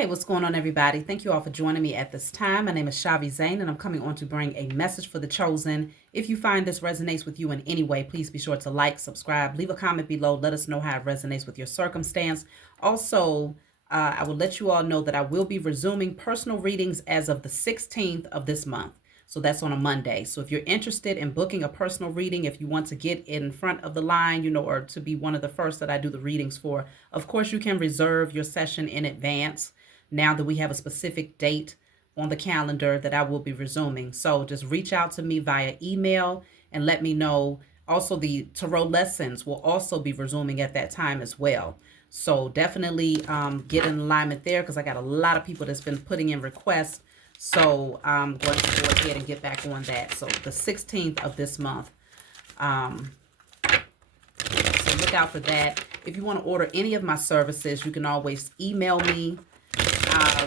Hey, what's going on, everybody? Thank you all for joining me at this time. My name is Shavi Zane, and I'm coming on to bring a message for the chosen. If you find this resonates with you in any way, please be sure to like, subscribe, leave a comment below. Let us know how it resonates with your circumstance. Also, I will let you all know that I will be resuming personal readings as of the 16th of this month. So that's on a Monday. So if you're interested in booking a personal reading, if you want to get in front of the line, or to be one of the first that I do the readings for, of course, you can reserve your session in advance now that we have a specific date on the calendar that I will be resuming. So just reach out to me via email and let me know. Also, the tarot lessons will also be resuming at that time as well. So definitely get in alignment there because I got a lot of people that's been putting in requests. So I'm going to go ahead and get back on that. So the 16th of this month. So look out for that. If you want to order any of my services, you can always email me.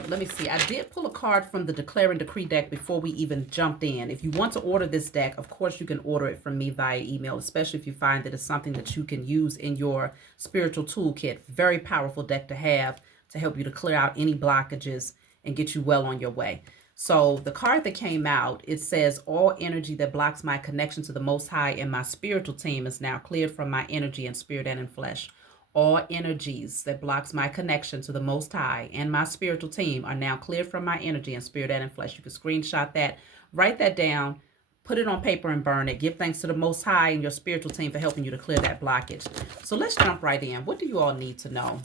Let me see. I did pull a card from the Declare and Decree deck before we even jumped in. If you want to order this deck, of course, you can order it from me via email, especially if you find that it's something that you can use in your spiritual toolkit. Very powerful deck to have to help you to clear out any blockages and get you well on your way. So the card that came out, it says, all energy that blocks my connection to the Most High and my spiritual team is now cleared from my energy in spirit and in flesh. All energies that blocks my connection to the Most High and my spiritual team are now cleared from my energy in spirit and in flesh. You can screenshot that, write that down, put it on paper and burn it. Give thanks to the Most High and your spiritual team for helping you to clear that blockage. So let's jump right in. What do you all need to know?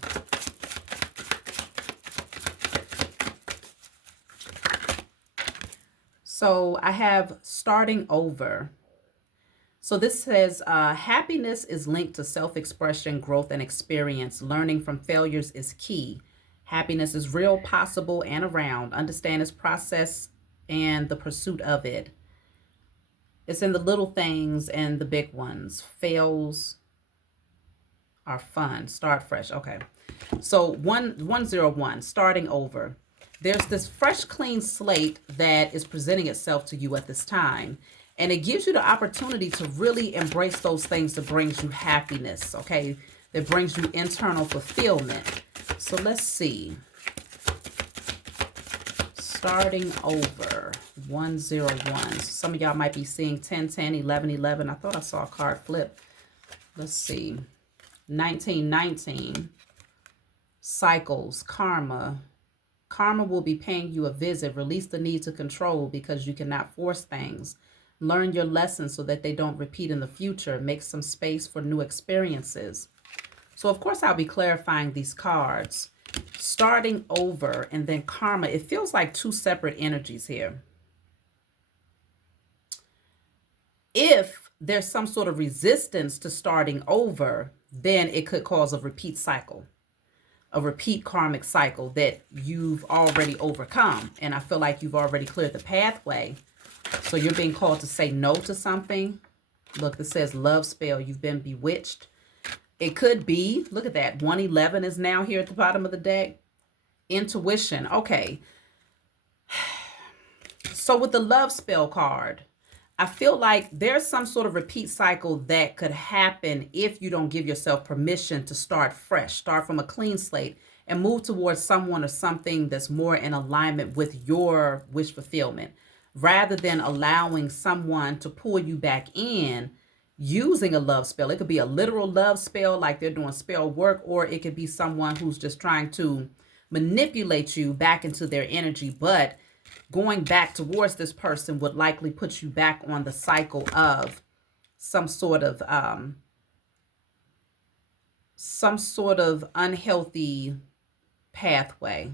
So I have starting over. So this says, happiness is linked to self-expression, growth, and experience. Learning from failures is key. Happiness is real, possible, and around. Understand its process and the pursuit of it. It's in the little things and the big ones. Fails are fun. Start fresh. Okay. So 101, starting over. There's this fresh, clean slate that is presenting itself to you at this time. And it gives you the opportunity to really embrace those things that brings you happiness, okay? That brings you internal fulfillment. So let's see. Starting over, 101. Some of y'all might be seeing 10, 10, 11, 11. I thought I saw a card flip. Let's see. 19, 19. Cycles, karma. Karma will be paying you a visit. Release the need to control because you cannot force things. Learn your lessons so that they don't repeat in the future. Make some space for new experiences. So, of course, I'll be clarifying these cards. Starting over and then karma. It feels like two separate energies here. If there's some sort of resistance to starting over, then it could cause a repeat cycle. A repeat karmic cycle that you've already overcome. And I feel like you've already cleared the pathway. So you're being called to say no to something. Look, this says love spell. You've been bewitched. It could be, look at that. 111 is now here at the bottom of the deck. Intuition. Okay. So with the love spell card, I feel like there's some sort of repeat cycle that could happen if you don't give yourself permission to start fresh, start from a clean slate and move towards someone or something that's more in alignment with your wish fulfillment, rather than allowing someone to pull you back in using a love spell. It could be a literal love spell, like they're doing spell work, or it could be someone who's just trying to manipulate you back into their energy. But going back towards this person would likely put you back on the cycle of some sort of unhealthy pathway.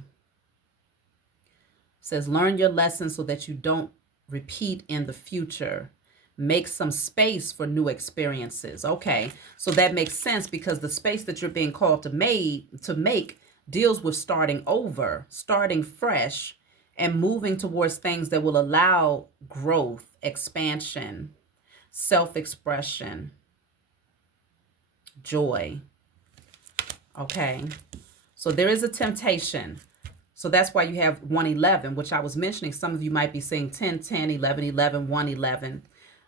It says, learn your lessons so that you don't repeat in the future. Make some space for new experiences. Okay, so that makes sense because the space that you're being called to make deals with starting over, starting fresh, and moving towards things that will allow growth, expansion, self-expression, joy. Okay, so there is a temptation. So that's why you have 111, which I was mentioning. Some of you might be saying 10, 10, 11, 11, 111,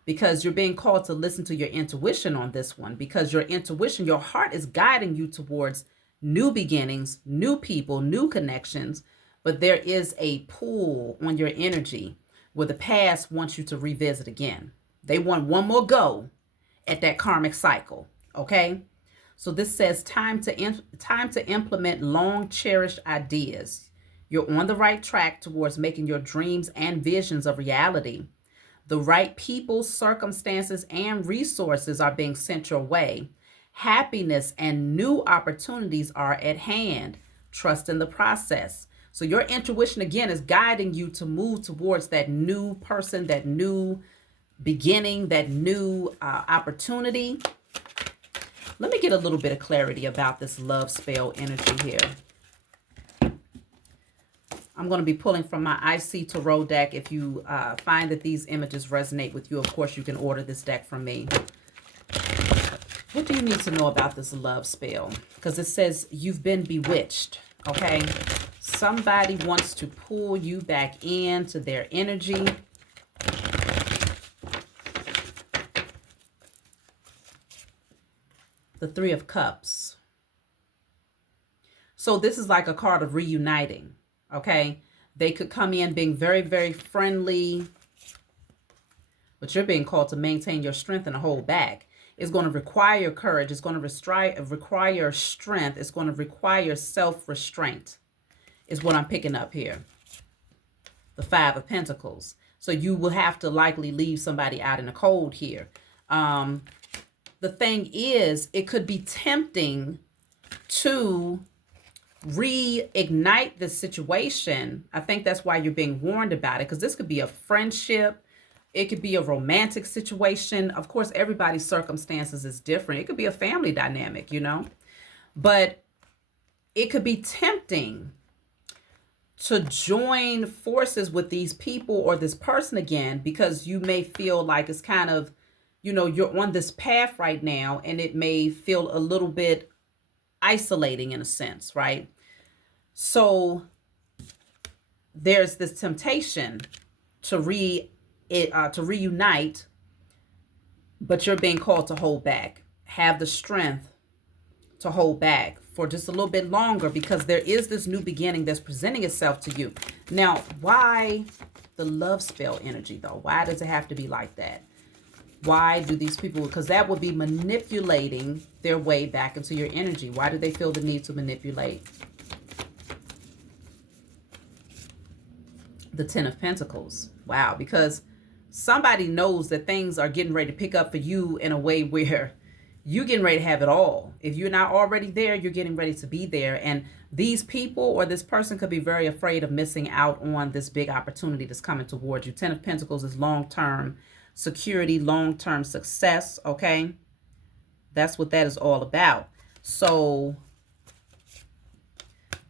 because you're being called to listen to your intuition on this one, because your intuition, your heart is guiding you towards new beginnings, new people, new connections, but there is a pull on your energy where the past wants you to revisit again. They want one more go at that karmic cycle, okay? So this says time to implement long cherished ideas. You're on the right track towards making your dreams and visions a reality. The right people, circumstances, and resources are being sent your way. Happiness and new opportunities are at hand. Trust in the process. So your intuition again is guiding you to move towards that new person, that new beginning, that new opportunity. Let me get a little bit of clarity about this love spell energy here. I'm going to be pulling from my IC Tarot deck. If you find that these images resonate with you, of course, you can order this deck from me. What do you need to know about this love spell? Because it says you've been bewitched, okay? Somebody wants to pull you back into their energy. The Three of Cups. So this is like a card of reuniting, okay? They could come in being very, very friendly, but you're being called to maintain your strength and hold back. It's going to require courage. It's going to require strength. It's going to require self-restraint is what I'm picking up here. The Five of Pentacles. So you will have to likely leave somebody out in the cold here. The thing is, it could be tempting to reignite this situation. I think that's why you're being warned about it, because this could be a friendship. It could be a romantic situation. Of course, everybody's circumstances is different. It could be a family dynamic, you know, but it could be tempting to join forces with these people or this person again, because you may feel like it's kind of, you know, you're on this path right now and it may feel a little bit isolating in a sense, right? So there's this temptation to reunite, but you're being called to hold back. Have the strength to hold back for just a little bit longer, because there is this new beginning that's presenting itself to you. Now, why the love spell energy though? Why does it have to be like that? Why do these people, because that would be manipulating their way back into your energy. Why do they feel the need to manipulate? The Ten of Pentacles. Wow, because somebody knows that things are getting ready to pick up for you in a way where you're getting ready to have it all. If you're not already there, you're getting ready to be there. And these people or this person could be very afraid of missing out on this big opportunity that's coming towards you. Ten of Pentacles is long-term security, long-term success, okay? That's what that is all about. So,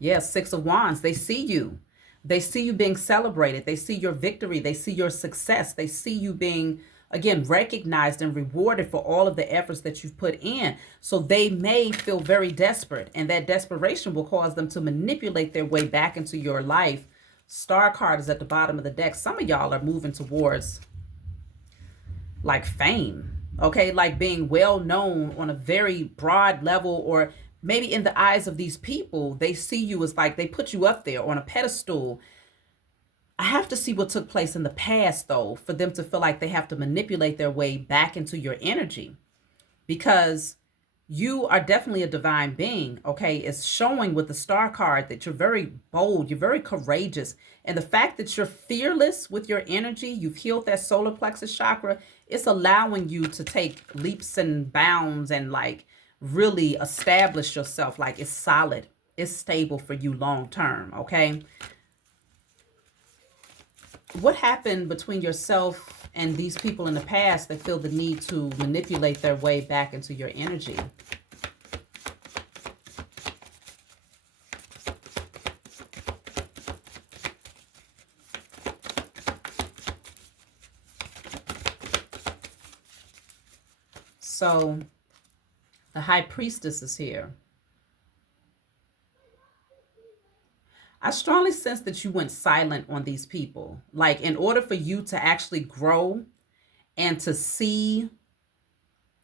yeah, Six of Wands, they see you. They see you being celebrated. They see your victory. They see your success. They see you being, again, recognized and rewarded for all of the efforts that you've put in. So they may feel very desperate, and that desperation will cause them to manipulate their way back into your life. Star card is at the bottom of the deck. Some of y'all are moving towards like fame, okay? Like being well known on a very broad level, or maybe in the eyes of these people, they see you as like, they put you up there on a pedestal. I have to see what took place in the past though, for them to feel like they have to manipulate their way back into your energy, because you are definitely a divine being, okay? It's showing with the Star card that you're very bold, you're very courageous. And the fact that you're fearless with your energy, you've healed that solar plexus chakra, it's allowing you to take leaps and bounds and like really establish yourself. Like it's solid, it's stable for you long term, okay? What happened between yourself and these people in the past that feel the need to manipulate their way back into your energy? So the High Priestess is here. I strongly sense that you went silent on these people. Like in order for you to actually grow and to see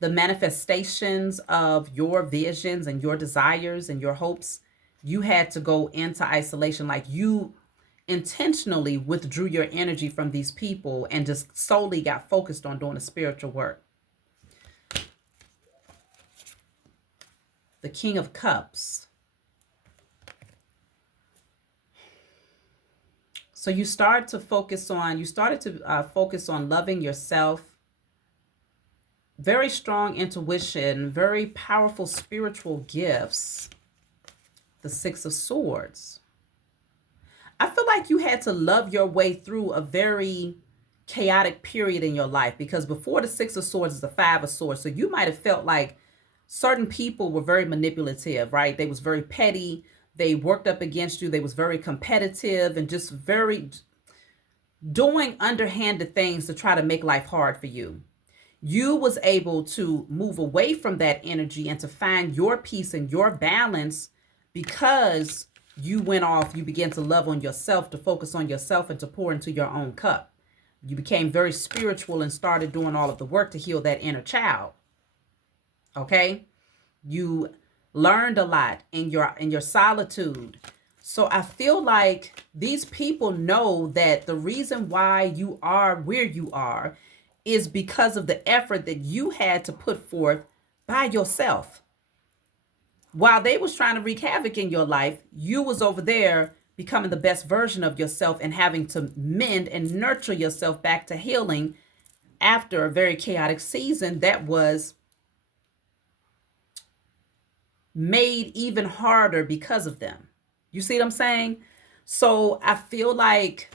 the manifestations of your visions and your desires and your hopes, you had to go into isolation. Like you intentionally withdrew your energy from these people and just solely got focused on doing the spiritual work. The King of Cups. So you started to focus on loving yourself. Very strong intuition, very powerful spiritual gifts. The Six of Swords. I feel like you had to love your way through a very chaotic period in your life, because before the Six of Swords is the Five of Swords. So you might have felt like certain people were very manipulative, right? They was very petty. They worked up against you. They was very competitive and just very doing underhanded things to try to make life hard for you. You was able to move away from that energy and to find your peace and your balance because you went off, you began to love on yourself, to focus on yourself and to pour into your own cup. You became very spiritual and started doing all of the work to heal that inner child. Okay? You learned a lot in your solitude. So I feel like these people know that the reason why you are where you are is because of the effort that you had to put forth by yourself. While they was trying to wreak havoc in your life, you was over there becoming the best version of yourself and having to mend and nurture yourself back to healing after a very chaotic season that was made even harder because of them. You see what I'm saying? So I feel like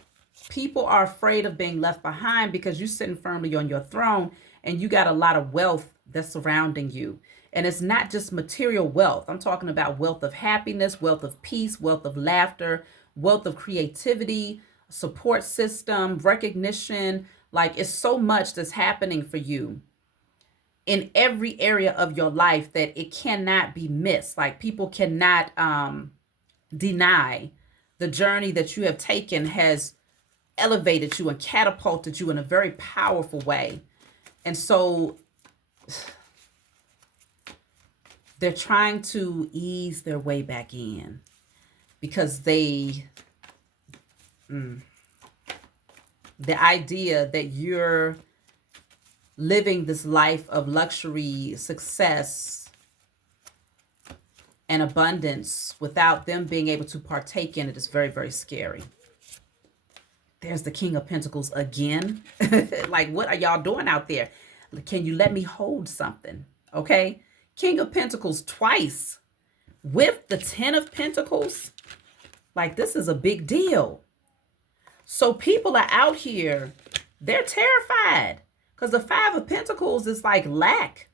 people are afraid of being left behind because you're sitting firmly on your throne and you got a lot of wealth that's surrounding you. And it's not just material wealth. I'm talking about wealth of happiness, wealth of peace, wealth of laughter, wealth of creativity, support system, recognition. Like it's so much that's happening for you in every area of your life that it cannot be missed. Like people cannot deny the journey that you have taken has elevated you and catapulted you in a very powerful way. And so they're trying to ease their way back in because the idea that you're living this life of luxury, success, and abundance without them being able to partake in it is very, very scary. There's the King of Pentacles again. Like, what are y'all doing out there? Can you let me hold something? Okay. King of Pentacles twice with the 10 of Pentacles. Like, this is a big deal. So people are out here, they're terrified because the Five of Pentacles is like lack.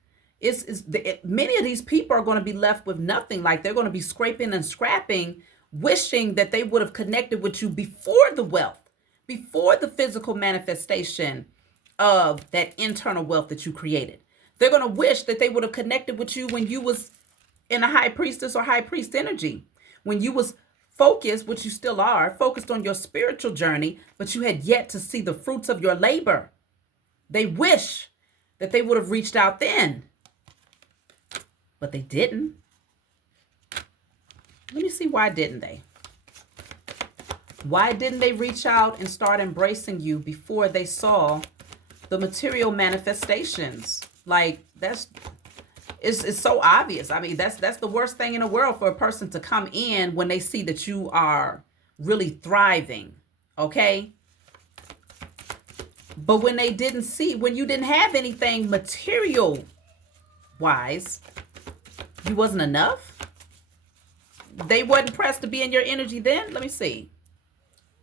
Many of these people are going to be left with nothing. Like they're going to be scraping and scrapping, wishing that they would have connected with you before the wealth, before the physical manifestation of that internal wealth that you created. They're going to wish that they would have connected with you when you was in a high priestess or high priest energy, when you was focused, which you still are, focused on your spiritual journey, but you had yet to see the fruits of your labor. They wish that they would have reached out then, but they didn't. Let me see, why didn't they? Why didn't they reach out and start embracing you before they saw the material manifestations? Like, it's so obvious. I mean, that's the worst thing in the world for a person to come in when they see that you are really thriving, okay? But when they didn't see, when you didn't have anything material wise, you wasn't enough. They wasn't pressed to be in your energy then. Let me see.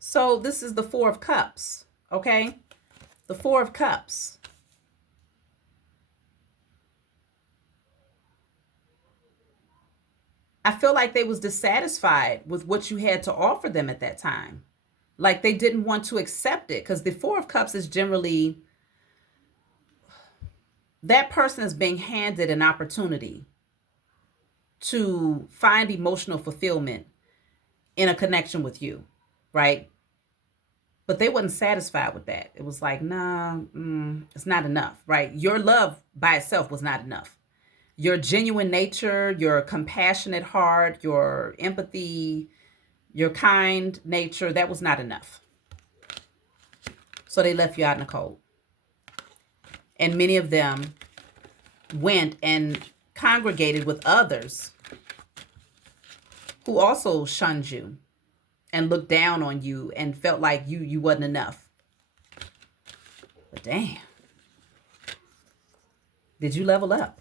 So this is the Four of Cups, okay? The Four of Cups. I feel like they was dissatisfied with what you had to offer them at that time. Like they didn't want to accept it, because the Four of Cups is generally, that person is being handed an opportunity to find emotional fulfillment in a connection with you, right? But they wasn't satisfied with that. It was like, nah, it's not enough, right? Your love by itself was not enough. Your genuine nature, your compassionate heart, your empathy, your kind nature, that was not enough. So they left you out in the cold. And many of them went and congregated with others who also shunned you and looked down on you and felt like you wasn't enough. But damn, did you level up?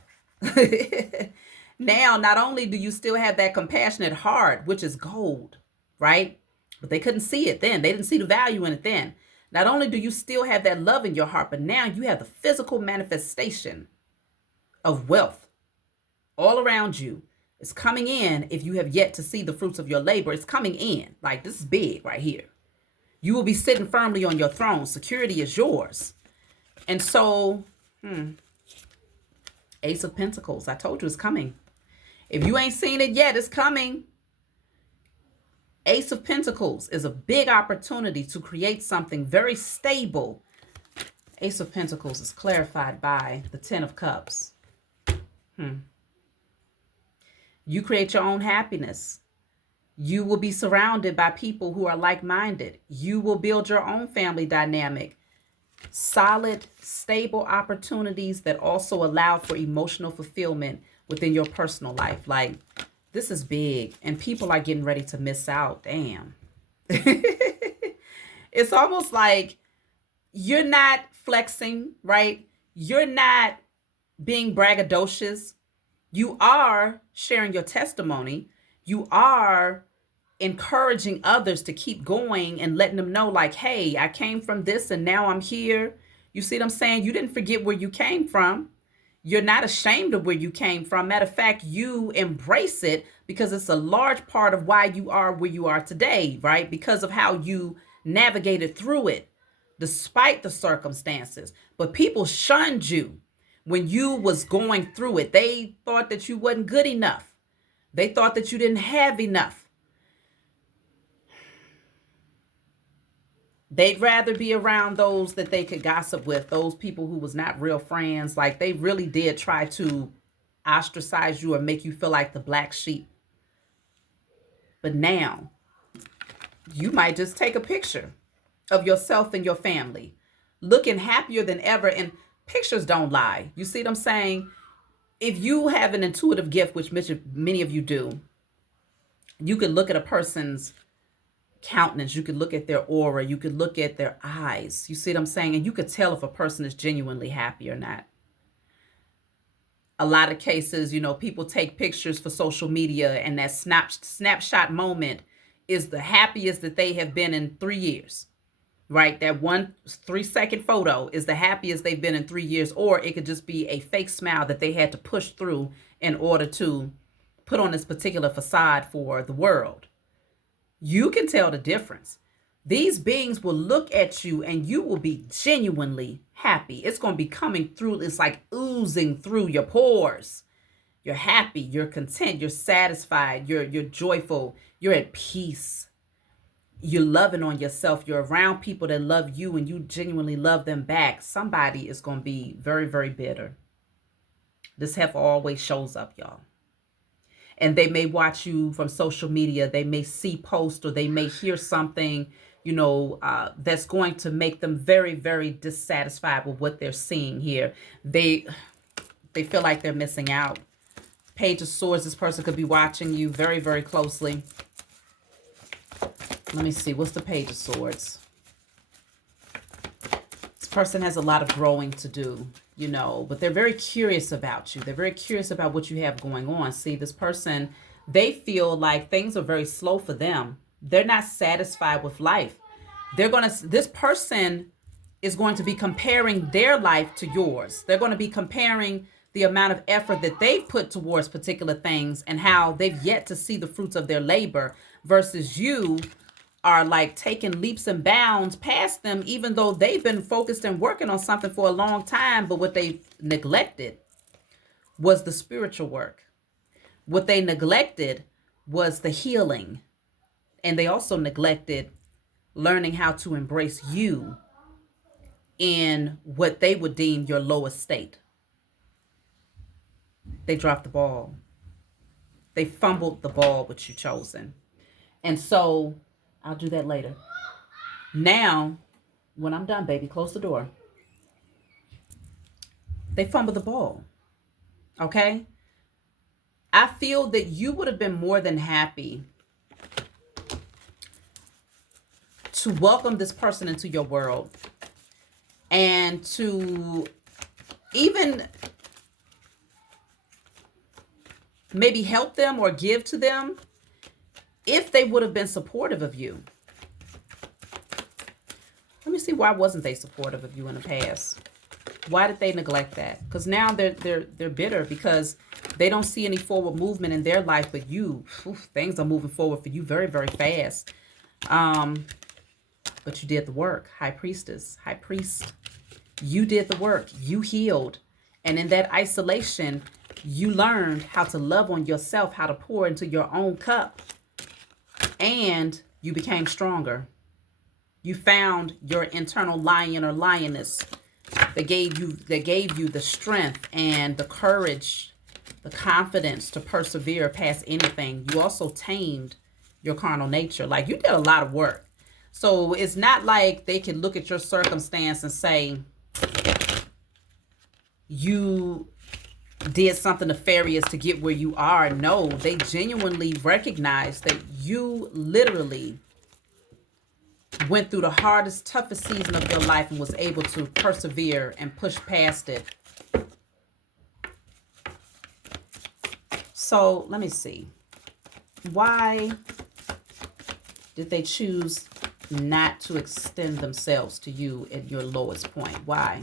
Now, not only do you still have that compassionate heart, which is gold, right? But they couldn't see it then. They didn't see the value in it then. Not only do you still have that love in your heart, but now you have the physical manifestation of wealth all around you. It's coming in. If you have yet to see the fruits of your labor, it's coming in. Like, this is big right here. You will be sitting firmly on your throne. Security is yours. And so, Ace of Pentacles. I told you it's coming. If you ain't seen it yet, it's coming. Ace of Pentacles is a big opportunity to create something very stable. Ace of Pentacles is clarified by the Ten of Cups. You create your own happiness. You will be surrounded by people who are like-minded. You will build your own family dynamic. Solid, stable opportunities that also allow for emotional fulfillment within your personal life. Like, this is big, and people are getting ready to miss out. Damn. It's almost like you're not flexing, right? You're not being braggadocious. You are sharing your testimony. You are encouraging others to keep going and letting them know, like, hey, I came from this and now I'm here. You see what I'm saying? You didn't forget where you came from. You're not ashamed of where you came from. Matter of fact, you embrace it because it's a large part of why you are where you are today, right? Because of how you navigated through it, despite the circumstances. But people shunned you when you was going through it. They thought that you wasn't good enough. They thought that you didn't have enough. They'd rather be around those that they could gossip with, those people who was not real friends. Like, they really did try to ostracize you or make you feel like the black sheep. But now, you might just take a picture of yourself and your family, looking happier than ever. And pictures don't lie. You see what I'm saying? If you have an intuitive gift, which many of you do, you can look at a person's countenance, you could look at their aura, you could look at their eyes. You see what I'm saying? And you could tell if a person is genuinely happy or not. A lot of cases, you know, people take pictures for social media, and that snapshot moment is the happiest that they have been in 3 years, right? That 3-second photo is the happiest they've been in 3 years. Or it could just be a fake smile that they had to push through in order to put on this particular facade for the world. You can tell the difference. These beings will look at you and you will be genuinely happy. It's going to be coming through. It's like oozing through your pores. You're happy, you're content, you're satisfied, you're joyful, you're at peace. You're loving on yourself. You're around people that love you and you genuinely love them back. Somebody is going to be very, very bitter. This heifer always shows up, y'all. And they may watch you from social media. They may see posts, or they may hear something, you know, that's going to make them very, very dissatisfied with what they're seeing here. They feel like they're missing out. Page of Swords, this person could be watching you very, very closely. Let me see. What's the Page of Swords? This person has a lot of growing to do, you know, but they're very curious about you. They're very curious about what you have going on. See, this person, they feel like things are very slow for them. They're not satisfied with life. This person is going to be comparing their life to yours. They're going to be comparing the amount of effort that they've put towards particular things and how they've yet to see the fruits of their labor, versus you are like taking leaps and bounds past them, even though they've been focused and working on something for a long time. But what they neglected was the spiritual work. What they neglected was the healing. And they also neglected learning how to embrace you in what they would deem your lowest state. They dropped the ball. They fumbled the ball with you, chosen. And so I'll do that later. Now, when I'm done, baby, close the door. They fumbled the ball. Okay? I feel that you would have been more than happy to welcome this person into your world and to even maybe help them or give to them if they would have been supportive of you. Let me see, why wasn't they supportive of you in the past? Why did they neglect that? Because now they're bitter because they don't see any forward movement in their life, but you, things are moving forward for you very, very fast. But you did the work. High priestess, high priest, you did the work. You healed. And in that isolation, you learned how to love on yourself, how to pour into your own cup. And you became stronger. You found your internal lion or lioness that gave you the strength and the courage, the confidence to persevere past anything. You also tamed your carnal nature. Like, you did a lot of work. So it's not like they can look at your circumstance and say you did something nefarious to get where you are. No, they genuinely recognize that you literally went through the hardest, toughest season of your life and was able to persevere and push past it. So let me see. Why did they choose not to extend themselves to you at your lowest point? Why?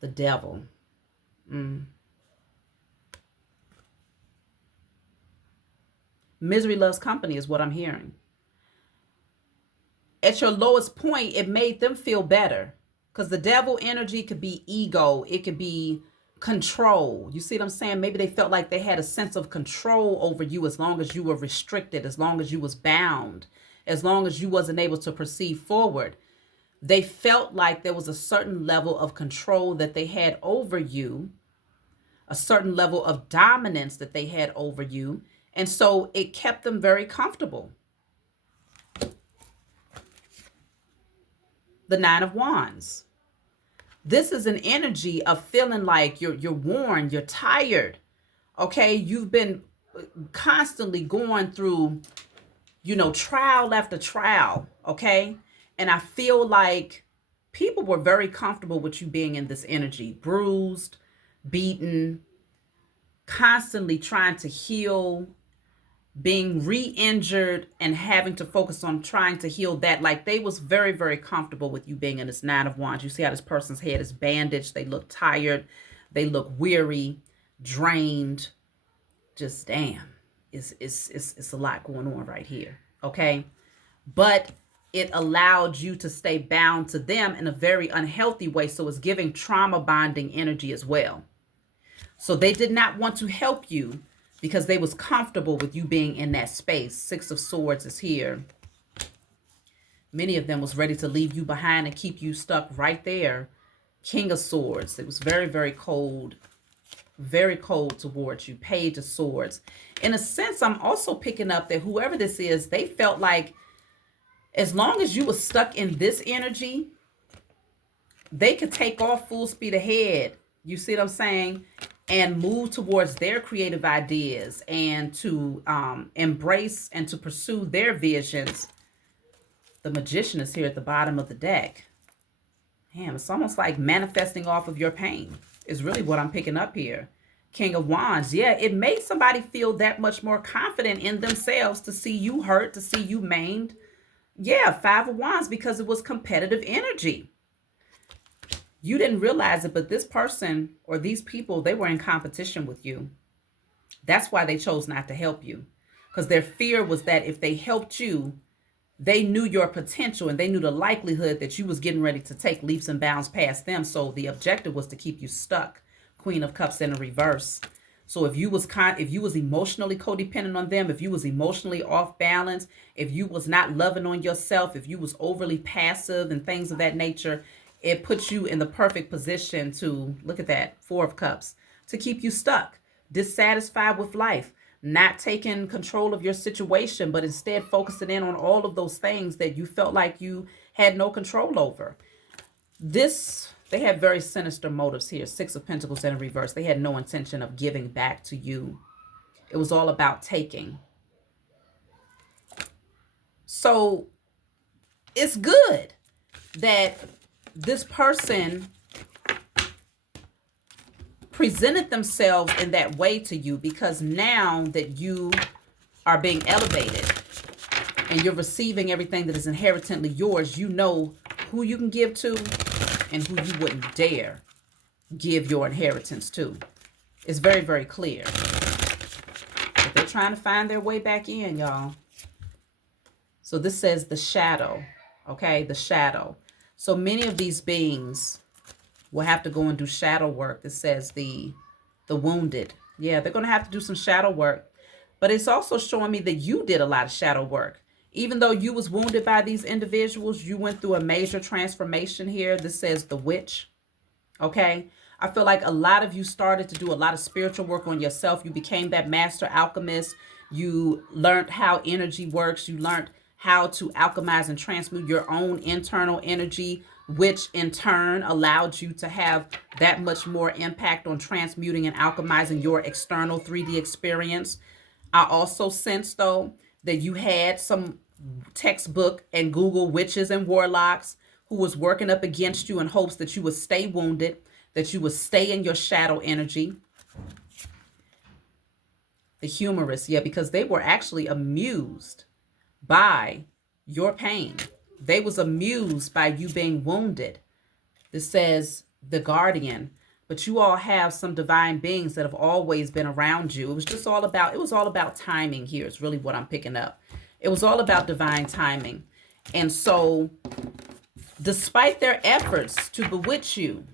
The devil. Misery loves company is what I'm hearing. At your lowest point, it made them feel better. Because the devil energy could be ego. It could be control. You see what I'm saying? Maybe they felt like they had a sense of control over you as long as you were restricted, as long as you was bound, as long as you wasn't able to proceed forward. They felt like there was a certain level of control that they had over you, a certain level of dominance that they had over you. And so it kept them very comfortable. The Nine of Wands. This is an energy of feeling like you're worn, you're tired. Okay, you've been constantly going through, trial after trial. Okay, and I feel like people were very comfortable with you being in this energy, bruised, beaten, constantly trying to heal, being re-injured and having to focus on trying to heal that. Like, they was very, very comfortable with you being in this Nine of Wands. You see how this person's head is bandaged. They look tired. They look weary, drained. Just damn. It's a lot going on right here. Okay. But it allowed you to stay bound to them in a very unhealthy way. So it's giving trauma bonding energy as well. So they did not want to help you because they was comfortable with you being in that space. Six of Swords is here. Many of them was ready to leave you behind and keep you stuck right there. King of Swords. It was very, very cold towards you. Page of Swords. In a sense, I'm also picking up that whoever this is, they felt like as long as you were stuck in this energy, they could take off full speed ahead. You see what I'm saying? And move towards their creative ideas and to embrace and to pursue their visions. The Magician is here at the bottom of the deck. Damn, it's almost like manifesting off of your pain is really what I'm picking up here. King of Wands. Yeah, it made somebody feel that much more confident in themselves to see you hurt, to see you maimed. Yeah, Five of Wands, because it was competitive energy. You didn't realize it, but this person or these people, they were in competition with you. That's why they chose not to help you. Because their fear was that if they helped you, they knew your potential and they knew the likelihood that you was getting ready to take leaps and bounds past them. So the objective was to keep you stuck. Queen of Cups in a reverse. So if you was emotionally codependent on them, if you was emotionally off balance, if you was not loving on yourself, if you was overly passive and things of that nature, it puts you in the perfect position to, look at that, 4 of Cups, to keep you stuck, dissatisfied with life, not taking control of your situation, but instead focusing in on all of those things that you felt like you had no control over. They had very sinister motives here. 6 of Pentacles in reverse. They had no intention of giving back to you. It was all about taking. So it's good that this person presented themselves in that way to you, because now that you are being elevated and you're receiving everything that is inherently yours, you know who you can give to and who you wouldn't dare give your inheritance to. It's very, very clear. But they're trying to find their way back in, y'all. So this says the shadow, okay? The shadow. So many of these beings will have to go and do shadow work. This says the wounded. Yeah, they're going to have to do some shadow work. But it's also showing me that you did a lot of shadow work. Even though you was wounded by these individuals, you went through a major transformation here. This says the witch. Okay. I feel like a lot of you started to do a lot of spiritual work on yourself. You became that master alchemist. You learned how energy works. You learned how to alchemize and transmute your own internal energy, which in turn allowed you to have that much more impact on transmuting and alchemizing your external 3D experience. I also sense, though, that you had some textbook and Google witches and warlocks who was working up against you in hopes that you would stay wounded, that you would stay in your shadow energy. The humorous, yeah, because they were actually amused by your pain. They was amused by you being wounded. This says the guardian, but you all have some divine beings that have always been around you. It was all about timing here. It's really what I'm picking up. It was all about divine timing. And so despite their efforts to bewitch you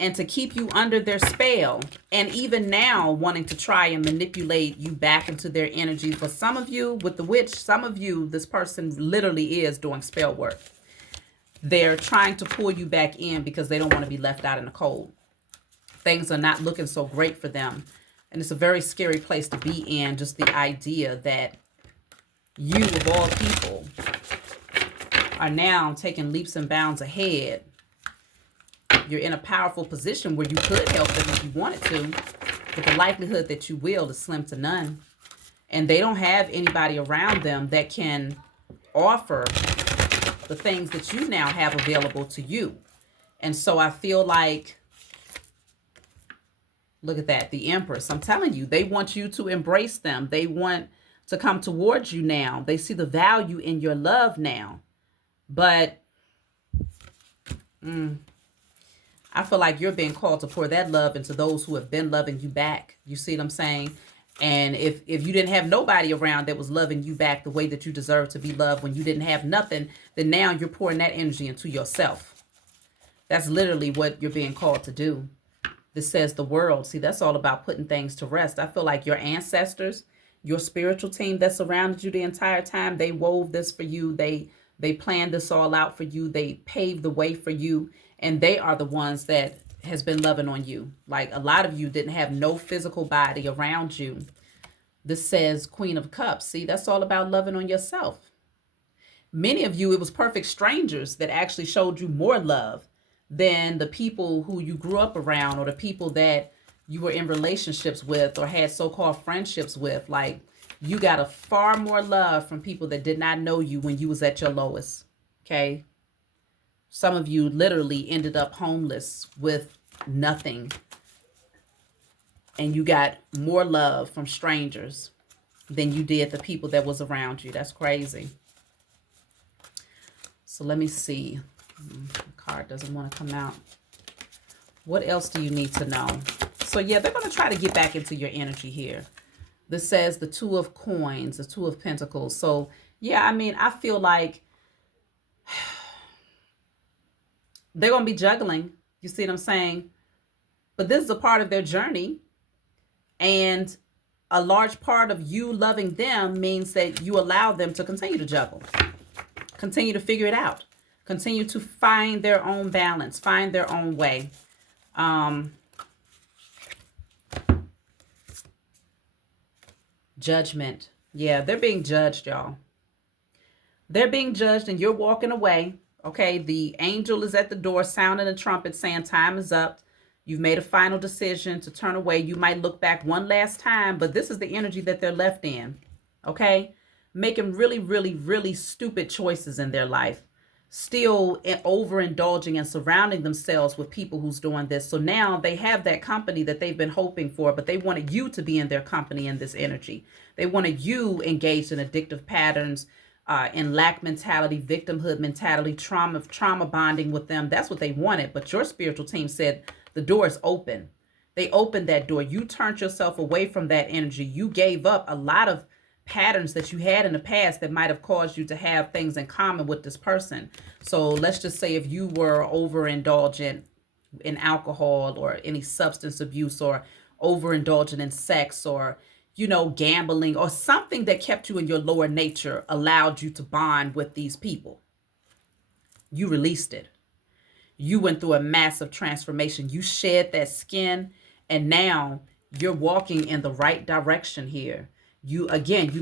and to keep you under their spell, and even now wanting to try and manipulate you back into their energy, for some of you with the witch, some of you, this person literally is doing spell work. They're trying to pull you back in because they don't want to be left out in the cold. Things are not looking so great for them. And it's a very scary place to be in, just the idea that you, of all people, are now taking leaps and bounds ahead. You're in a powerful position where you could help them if you wanted to, but the likelihood that you will is slim to none. And they don't have anybody around them that can offer the things that you now have available to you. And so I feel like, look at that, the Empress. I'm telling you, they want you to embrace them. They want to come towards you now. They see the value in your love now. But I feel like you're being called to pour that love into those who have been loving you back. You see what I'm saying? And if you didn't have nobody around that was loving you back the way that you deserve to be loved when you didn't have nothing, then now you're pouring that energy into yourself. That's literally what you're being called to do. This says the world. See, that's all about putting things to rest. I feel like your ancestors, your spiritual team that surrounded you the entire time, they wove this for you. They planned this all out for you. They paved the way for you. And they are the ones that has been loving on you. Like, a lot of you didn't have no physical body around you. This says Queen of Cups. See, that's all about loving on yourself. Many of you, it was perfect strangers that actually showed you more love than the people who you grew up around or the people that you were in relationships with or had so-called friendships with. Like, you got a far more love from people that did not know you when you was at your lowest. Okay. Some of you literally ended up homeless with nothing. And you got more love from strangers than you did the people that was around you. That's crazy. So let me see. The card doesn't want to come out. What else do you need to know? So yeah, they're going to try to get back into your energy here. This says the 2 of Coins, the 2 of Pentacles. So yeah, I mean, I feel like they're going to be juggling. You see what I'm saying? But this is a part of their journey. And a large part of you loving them means that you allow them to continue to juggle, continue to figure it out, continue to find their own balance, find their own way. Judgment. Yeah, they're being judged, y'all. They're being judged and you're walking away. Okay, the angel is at the door sounding a trumpet saying time is up. You've made a final decision to turn away. You might look back one last time, but this is the energy that they're left in. Okay, making really, really, really stupid choices in their life. Still overindulging and surrounding themselves with people who's doing this. So now they have that company that they've been hoping for, but they wanted you to be in their company in this energy. They wanted you engaged in addictive patterns, in lack mentality, victimhood mentality, trauma bonding with them. That's what they wanted. But your spiritual team said the door is open. They opened that door. You turned yourself away from that energy. You gave up a lot of patterns that you had in the past that might have caused you to have things in common with this person. So let's just say if you were overindulgent in alcohol or any substance abuse, or overindulgent in sex, or gambling, or something that kept you in your lower nature, allowed you to bond with these people. You released it. You went through a massive transformation. You shed that skin, and now you're walking in the right direction here. You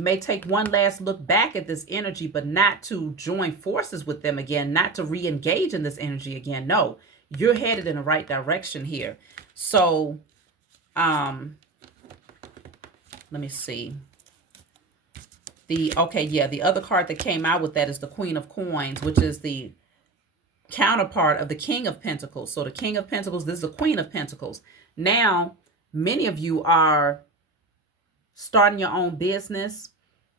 may take one last look back at this energy, but not to join forces with them again, not to re-engage in this energy again. No, you're headed in the right direction here. So, let me see. The other card that came out with that is the Queen of Coins, which is the counterpart of the King of Pentacles. So the King of Pentacles, this is the Queen of Pentacles. Now, many of you are starting your own business.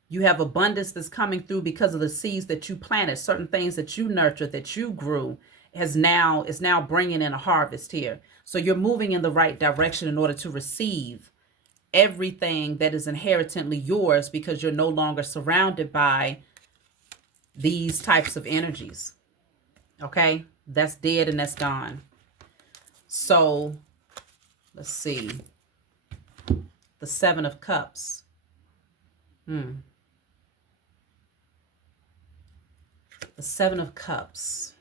You have abundance that's coming through because of the seeds that you planted, certain things that you nurtured, that you grew, is now bringing in a harvest here. So you're moving in the right direction in order to receive everything that is inherently yours, because you're no longer surrounded by these types of energies. Okay, that's dead and that's gone. So let's see. The Seven of Cups. The Seven of Cups.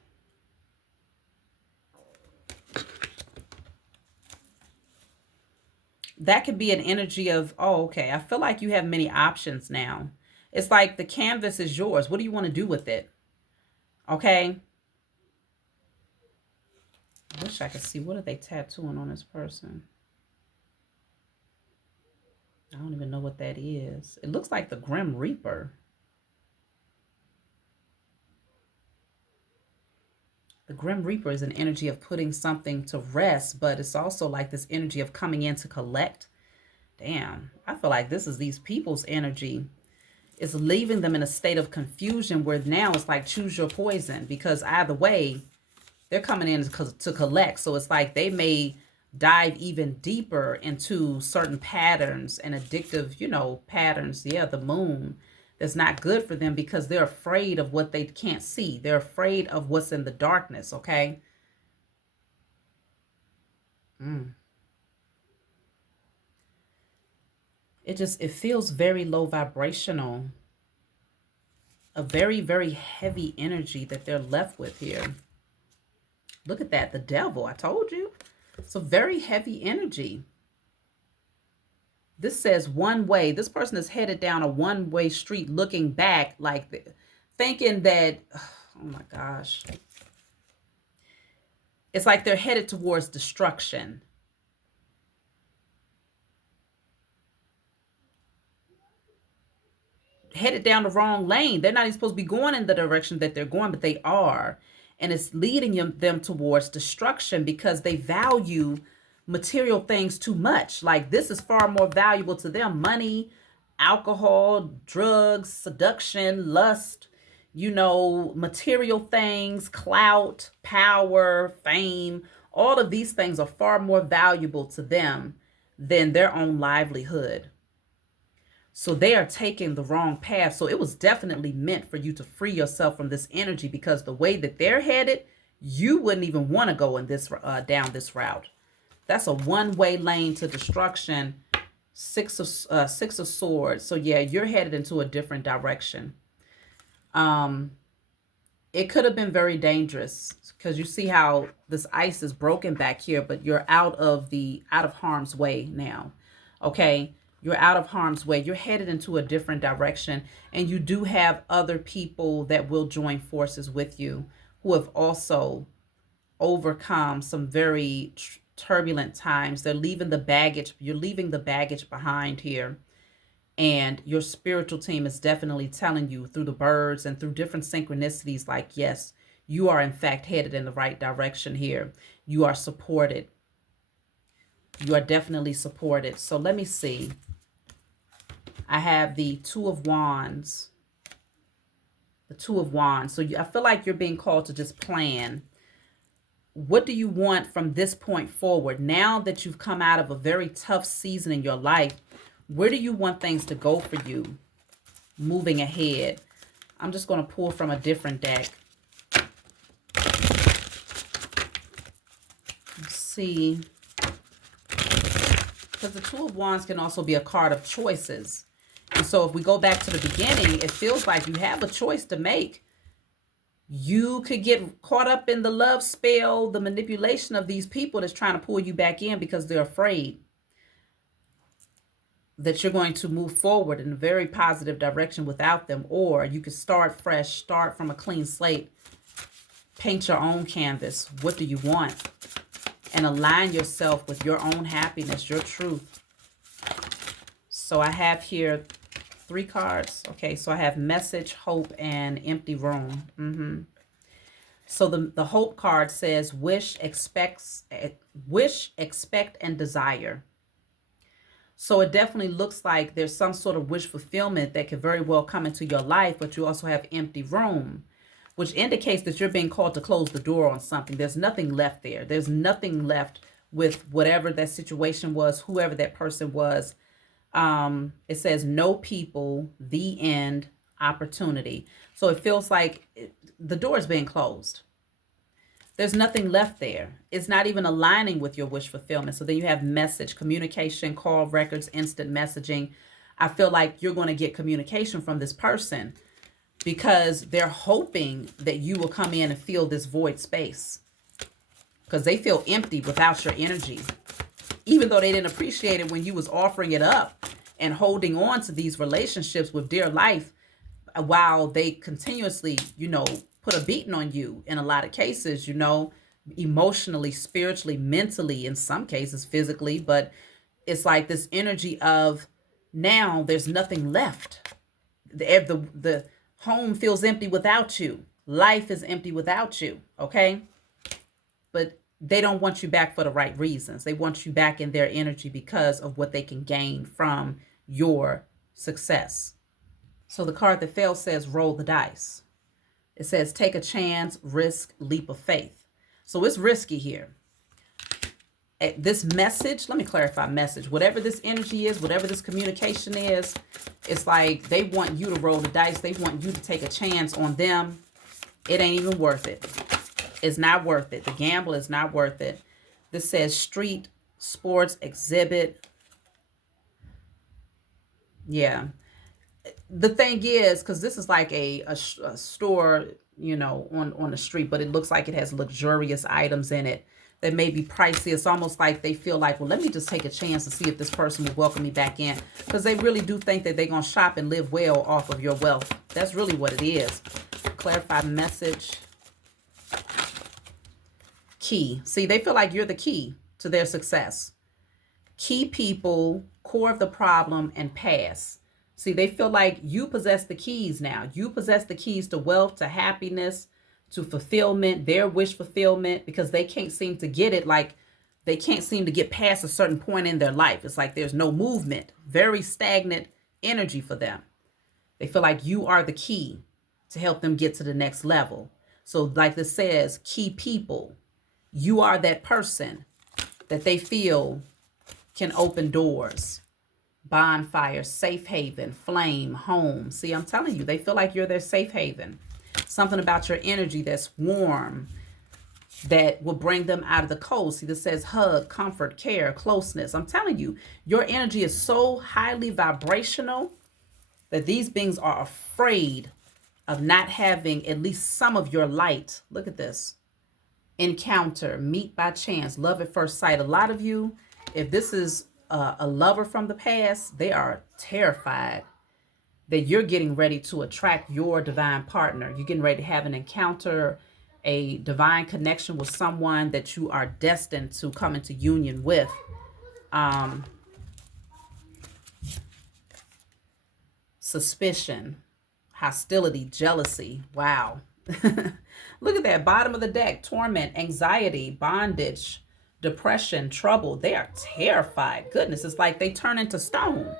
That could be an energy of, oh, okay, I feel like you have many options now. It's like the canvas is yours. What do you want to do with it? Okay. I wish I could see. What are they tattooing on this person? I don't even know what that is. It looks like the Grim Reaper. The Grim Reaper is an energy of putting something to rest, but it's also like this energy of coming in to collect. Damn, I feel like this is these people's energy. It's leaving them in a state of confusion where now it's like choose your poison, because either way, they're coming in to collect. So it's like they may dive even deeper into certain patterns and addictive, patterns. Yeah, the moon. That's not good for them because they're afraid of what they can't see. They're afraid of what's in the darkness, okay? It feels very low vibrational. A very, very heavy energy that they're left with here. Look at that, the devil, I told you. It's a very heavy energy. This says one way. This person is headed down a one-way street looking back, like thinking that, oh my gosh. It's like they're headed towards destruction. Headed down the wrong lane. They're not even supposed to be going in the direction that they're going, but they are. And it's leading them towards destruction because they value material things too much. Like this is far more valuable to them. Money, alcohol, drugs, seduction, lust, material things, clout, power, fame. All of these things are far more valuable to them than their own livelihood. So they are taking the wrong path. So it was definitely meant for you to free yourself from this energy, because the way that they're headed, you wouldn't even want to go in this down this route. That's a one-way lane to destruction. Six of Swords. So yeah, you're headed into a different direction. It could have been very dangerous because you see how this ice is broken back here, but you're out of harm's way now. Okay, you're out of harm's way. You're headed into a different direction, and you do have other people that will join forces with you who have also overcome some very turbulent times. They're leaving the baggage. You're leaving the baggage behind here. And your spiritual team is definitely telling you through the birds and through different synchronicities, like, yes, you are in fact headed in the right direction here. You are supported. You are definitely supported. So let me see. I have the Two of Wands. The Two of Wands. So I feel like you're being called to just plan. What do you want from this point forward? Now that you've come out of a very tough season in your life, where do you want things to go for you moving ahead? I'm just going to pull from a different deck. Let's see. Because the Two of Wands can also be a card of choices. And so if we go back to the beginning, it feels like you have a choice to make. You could get caught up in the love spell, the manipulation of these people that's trying to pull you back in because they're afraid that you're going to move forward in a very positive direction without them. Or you could start fresh, start from a clean slate, paint your own canvas. What do you want? And align yourself with your own happiness, your truth. So I have here 3 cards. Okay, so I have message, hope, and empty room. So the hope card says wish, expect, and desire. So it definitely looks like there's some sort of wish fulfillment that could very well come into your life, but you also have empty room, which indicates that you're being called to close the door on something. There's nothing left there. There's nothing left with whatever that situation was, whoever that person was. It says no people, the end, opportunity. So it feels like the door is being closed. There's nothing left there. It's not even aligning with your wish fulfillment. So then you have message, communication, call records, instant messaging. I feel like you're going to get communication from this person because they're hoping that you will come in and fill this void space because they feel empty without your energy. Even though they didn't appreciate it when you was offering it up and holding on to these relationships with dear life while they continuously, put a beating on you in a lot of cases, emotionally, spiritually, mentally, in some cases, physically. But it's like this energy of now there's nothing left. The home feels empty without you. Life is empty without you. Okay. But they don't want you back for the right reasons. They want you back in their energy because of what they can gain from your success. So the card that fell says roll the dice. It says take a chance, risk, leap of faith. So it's risky here. This message, let me clarify message. Whatever this energy is, whatever this communication is, it's like they want you to roll the dice. They want you to take a chance on them. It ain't even worth it. It's not worth it. The gamble is not worth it. This says street, sports, exhibit. Yeah. The thing is, because this is like a store, on the street, but it looks like it has luxurious items in it that may be pricey. It's almost like they feel like, well, let me just take a chance and see if this person will welcome me back in, because they really do think that they're going to shop and live well off of your wealth. That's really what it is. Clarify message. Key. See, they feel like you're the key to their success. Key people, core of the problem, and pass. See, they feel like you possess the keys now. You possess the keys to wealth, to happiness, to fulfillment, their wish fulfillment, because they can't seem to get it. Like they can't seem to get past a certain point in their life. It's like there's no movement, very stagnant energy for them. They feel like you are the key to help them get to the next level. So like this says, key people, you are that person that they feel can open doors. Bonfire, safe haven, flame, home. See, I'm telling you, they feel like you're their safe haven. Something about your energy that's warm, that will bring them out of the cold. See, this says hug, comfort, care, closeness. I'm telling you, your energy is so highly vibrational that these beings are afraid of not having at least some of your light. Look at this. Encounter, meet by chance, love at first sight. A lot of you, if this is a lover from the past, they are terrified that you're getting ready to attract your divine partner. You're getting ready to have an encounter, a divine connection with someone that you are destined to come into union with. Suspicion, hostility, jealousy. Wow. Look at that bottom of the deck. Torment, anxiety, bondage, depression, trouble. They are terrified. Goodness, it's like they turn into stone.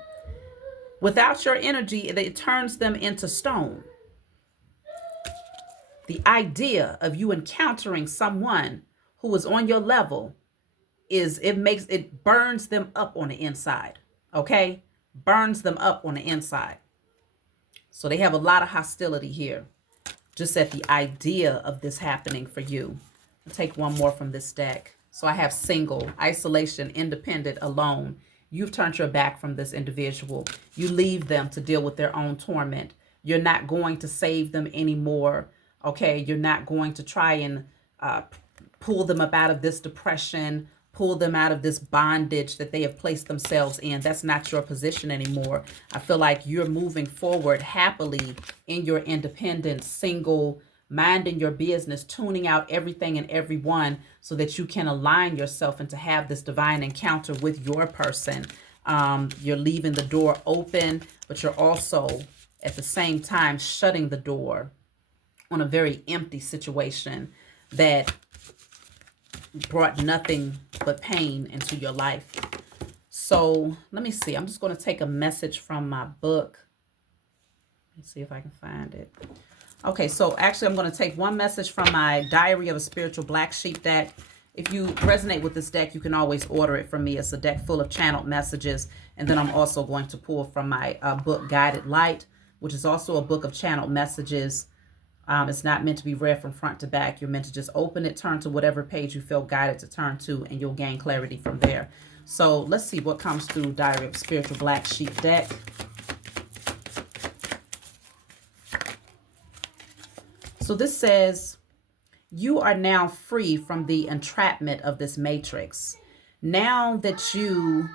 Without your energy, it turns them into stone. The idea of you encountering someone who is on your level it burns them up on the inside. Okay? Burns them up on the inside. So they have a lot of hostility here, just at the idea of this happening for you. I'll take one more from this deck. So I have single, isolation, independent, alone. You've turned your back from this individual. You leave them to deal with their own torment. You're not going to save them anymore. Okay, you're not going to try and pull them up out of this depression, pull them out of this bondage that they have placed themselves in. That's not your position anymore. I feel like you're moving forward happily in your independent, single, minding your business, tuning out everything and everyone so that you can align yourself and to have this divine encounter with your person. You're leaving the door open, but you're also at the same time shutting the door on a very empty situation that brought nothing but pain into your life. So let me see. I'm just going to take a message from my book. Let's see if I can find it. Okay, so actually I'm going to take one message from my Diary of a Spiritual Black Sheep deck. If you resonate with this deck, you can always order it from me. It's a deck full of channeled messages. And then I'm also going to pull from my book, Guided Light, which is also a book of channeled messages. It's not meant to be read from front to back. You're meant to just open it, turn to whatever page you feel guided to turn to, and you'll gain clarity from there. So let's see what comes through Diary of a Spiritual Black Sheep deck. So this says, you are now free from the entrapment of this matrix. Now that you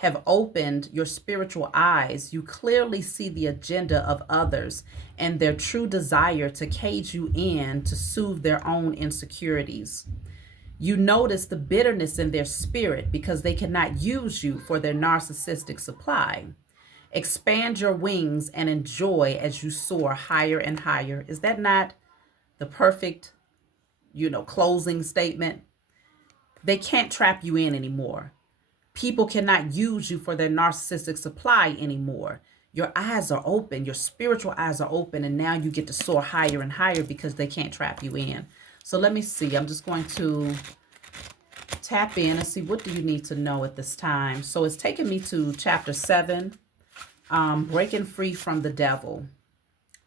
have opened your spiritual eyes, you clearly see the agenda of others and their true desire to cage you in to soothe their own insecurities. You notice the bitterness in their spirit because they cannot use you for their narcissistic supply. Expand your wings and enjoy as you soar higher and higher. Is that not the perfect, closing statement? They can't trap you in anymore. People cannot use you for their narcissistic supply anymore. Your eyes are open, your spiritual eyes are open, and now you get to soar higher and higher because they can't trap you in. So let me see. I'm just going to tap in and see, what do you need to know at this time? So it's taking me to chapter 7, Breaking Free from the Devil.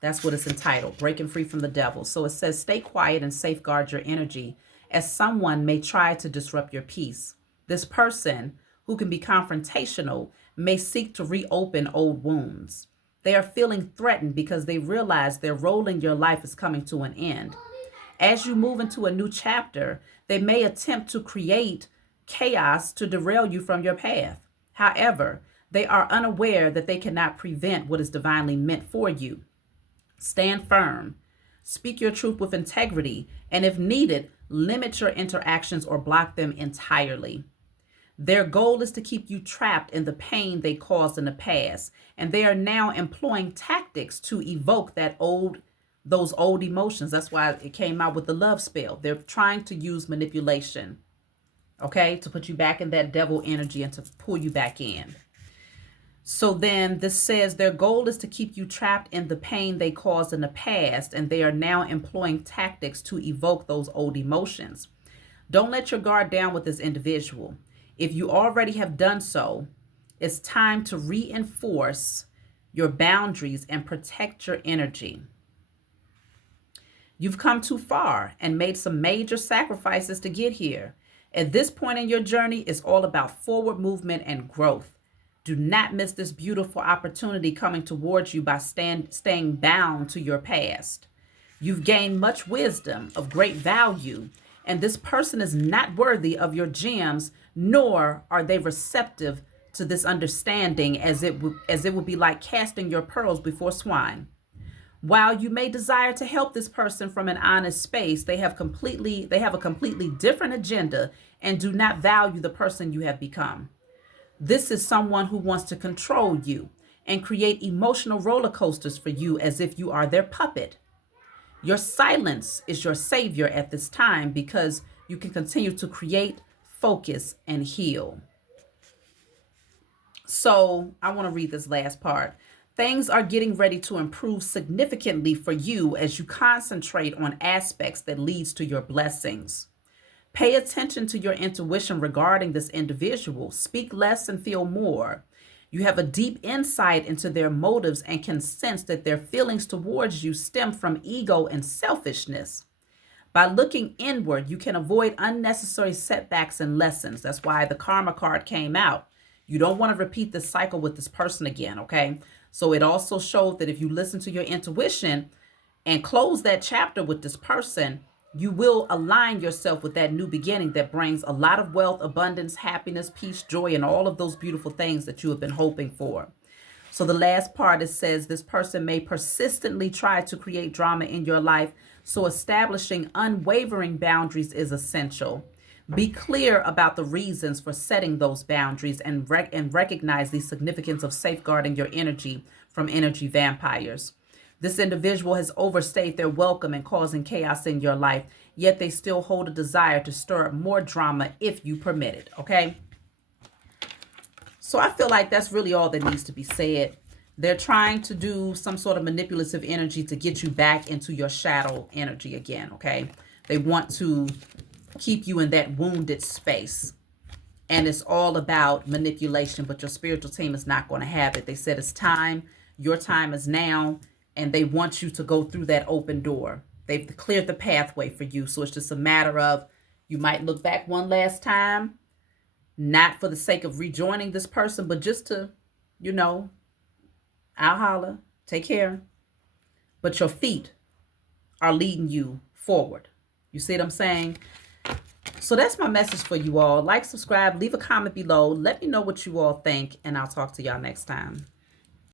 That's what it's entitled, Breaking Free from the Devil. So it says, stay quiet and safeguard your energy, as someone may try to disrupt your peace. This person, who can be confrontational, may seek to reopen old wounds. They are feeling threatened because they realize their role in your life is coming to an end. As you move into a new chapter, they may attempt to create chaos to derail you from your path. However, they are unaware that they cannot prevent what is divinely meant for you. Stand firm, speak your truth with integrity, and if needed, limit your interactions or block them entirely. Their goal is to keep you trapped in the pain they caused in the past, and they are now employing tactics to evoke those old emotions. That's why it came out with the love spell. They're trying to use manipulation, okay, to put you back in that devil energy and to pull you back in. So then this says their goal is to keep you trapped in the pain they caused in the past, and they are now employing tactics to evoke those old emotions. Don't let your guard down with this individual. If you already have done so, it's time to reinforce your boundaries and protect your energy. You've come too far and made some major sacrifices to get here. At this point in your journey, it's all about forward movement and growth. Do not miss this beautiful opportunity coming towards you by staying bound to your past. You've gained much wisdom of great value, and this person is not worthy of your gems, nor are they receptive to this understanding, as it would be like casting your pearls before swine. While you may desire to help this person from an honest space, they have a completely different agenda and do not value the person you have become. This is someone who wants to control you and create emotional roller coasters for you as if you are their puppet. Your silence is your savior at this time because you can continue to create, focus, and heal. So I want to read this last part. Things are getting ready to improve significantly for you as you concentrate on aspects that leads to your blessings. Pay attention to your intuition regarding this individual. Speak less and feel more. You have a deep insight into their motives and can sense that their feelings towards you stem from ego and selfishness. By looking inward, you can avoid unnecessary setbacks and lessons. That's why the karma card came out. You don't want to repeat this cycle with this person again, okay? So it also showed that if you listen to your intuition and close that chapter with this person, you will align yourself with that new beginning that brings a lot of wealth, abundance, happiness, peace, joy, and all of those beautiful things that you have been hoping for. So the last part, it says this person may persistently try to create drama in your life, so establishing unwavering boundaries is essential. Be clear about the reasons for setting those boundaries and recognize the significance of safeguarding your energy from energy vampires. This individual has overstayed their welcome and causing chaos in your life, yet they still hold a desire to stir up more drama if you permit it, okay? So I feel like that's really all that needs to be said. They're trying to do some sort of manipulative energy to get you back into your shadow energy again, okay? They want to keep you in that wounded space. And it's all about manipulation, but your spiritual team is not going to have it. They said it's time. Your time is now. And they want you to go through that open door. They've cleared the pathway for you. So it's just a matter of, you might look back one last time, not for the sake of rejoining this person, but just to, I'll holler, take care. But your feet are leading you forward. You see what I'm saying? So that's my message for you all. Like, subscribe, leave a comment below. Let me know what you all think, and I'll talk to y'all next time.